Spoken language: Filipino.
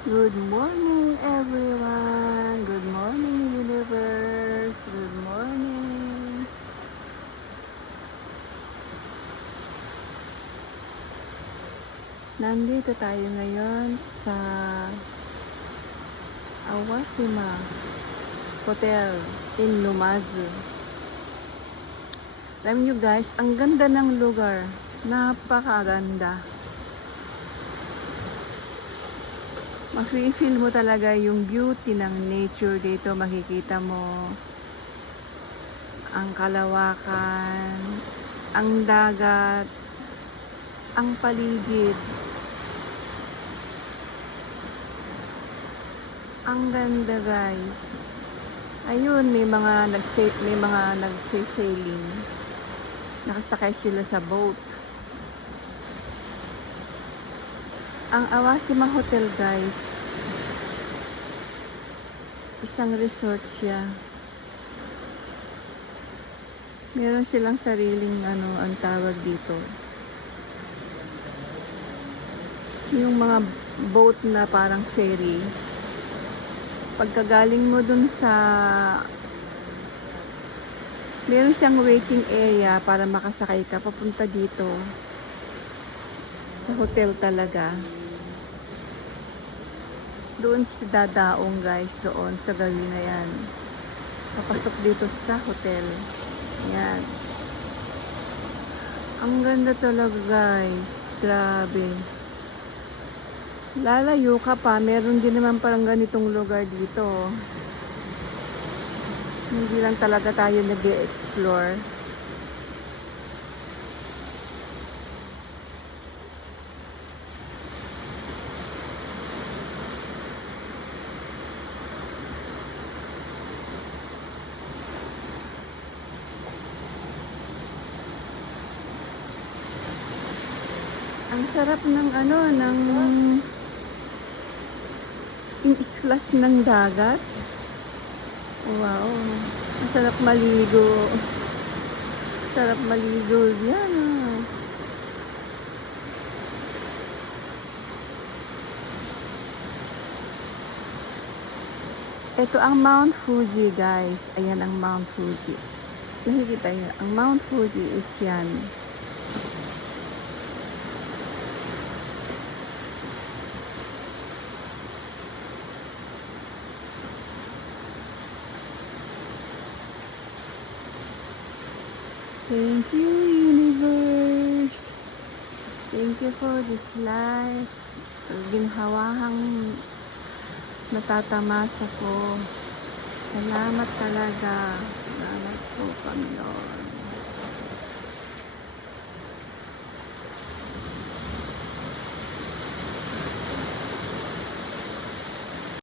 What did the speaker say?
Good morning, everyone. Good morning, universe. Good morning. Nandito tayo ngayon sa Awasima Hotel in Lumaz. Alam nyo guys, ang ganda ng lugar. Napakaganda. Mafe-feel mo talaga yung beauty ng nature dito. Makikita mo ang kalawakan, ang dagat, ang paligid. Ang ganda guys. Ayun, may mga nagsailing. Nakasakay sila sa boat. Ang Awasima Hotel guys, isang resort siya. Meron silang sariling ang tawag dito. Yung mga boat na parang ferry. Pagkagaling mo dun sa meron siyang waiting area para makasakay ka papunta dito sa hotel talaga. Doon siya dadaong guys, doon sa gawi na yan. Papasok dito sa hotel. Yan. Ang ganda talaga guys. Grabe. Lalayo ka pa. Meron din naman parang ganitong lugar dito. Hindi lang talaga tayo nag-e-explore. Ang sarap ng yung islas ng dagat. Wow. Ang sarap maligo. Sarap maligo. Yan. Ito ang Mount Fuji guys. Ayan ang Mount Fuji. Nakikita nyo. Ang Mount Fuji is yan. Thank you, universe. Thank you for this life. Ginhawahang natatamasa ko. Salamat talaga. Salamat po, Panginoon.